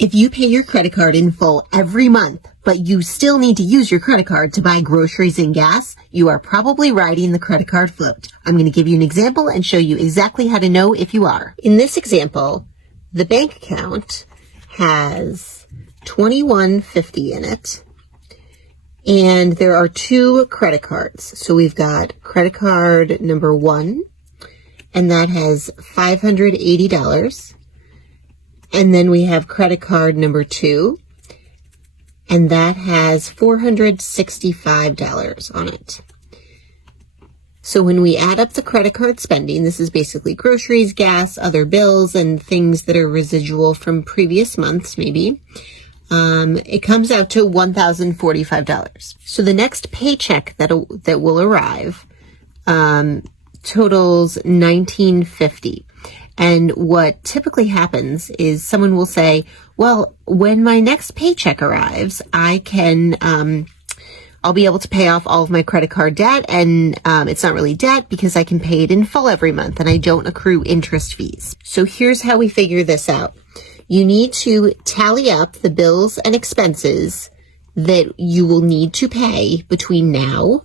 If you pay your credit card in full every month, but you still need to use your credit card to buy groceries and gas, you are probably riding the credit card float. I'm going to give you an example and show you exactly how to know if you are. In this example, the bank account has $21.50 in it, and there are two credit cards. So we've got credit card number 1, and that has $580. And then we have credit card number 2, and that has $465 on it. So when we add up the credit card spending, this is basically groceries, gas, other bills, and things that are residual from previous months, maybe. It comes out to $1,045. So the next paycheck that will arrive totals $1,950. And what typically happens is someone will say, well, when my next paycheck arrives, I'll be able to pay off all of my credit card debt. And it's not really debt because I can pay it in full every month and I don't accrue interest fees. So here's how we figure this out. You need to tally up the bills and expenses that you will need to pay between now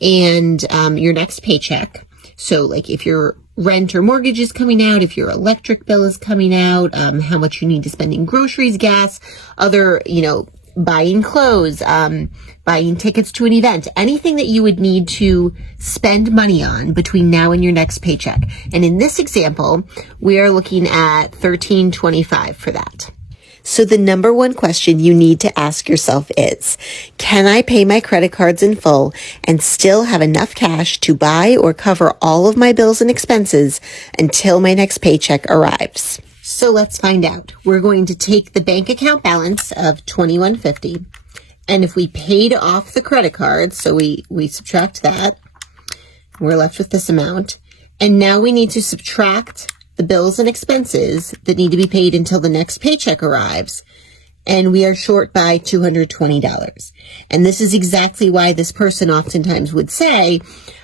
and your next paycheck. So like if your rent or mortgage is coming out, if your electric bill is coming out, how much you need to spend in groceries, gas, other, buying clothes, buying tickets to an event, anything that you would need to spend money on between now and your next paycheck. And in this example, we are looking at $1,325 for that. So the number one question you need to ask yourself is, can I pay my credit cards in full and still have enough cash to buy or cover all of my bills and expenses until my next paycheck arrives? So let's find out. We're going to take the bank account balance of $21.50, and if we paid off the credit card, so we subtract that, we're left with this amount, and now we need to subtract the bills and expenses that need to be paid until the next paycheck arrives, and we are short by $220. And this is exactly why this person oftentimes would say,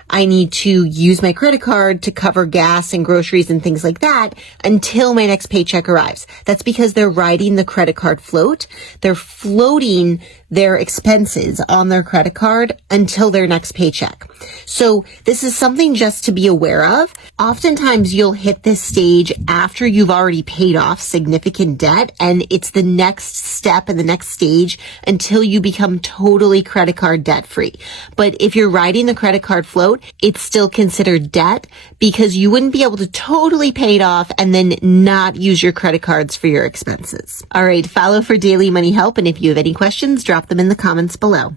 I need to use my credit card to cover gas and groceries and things like that until my next paycheck arrives. That's because they're riding the credit card float. They're floating their expenses on their credit card until their next paycheck. So this is something just to be aware of. Oftentimes you'll hit this stage after you've already paid off significant debt, and it's the next step and the next stage until you become totally credit card debt free. But if you're riding the credit card float, it's still considered debt because you wouldn't be able to totally pay it off and then not use your credit cards for your expenses. All right, follow for daily money help. And if you have any questions, drop them in the comments below.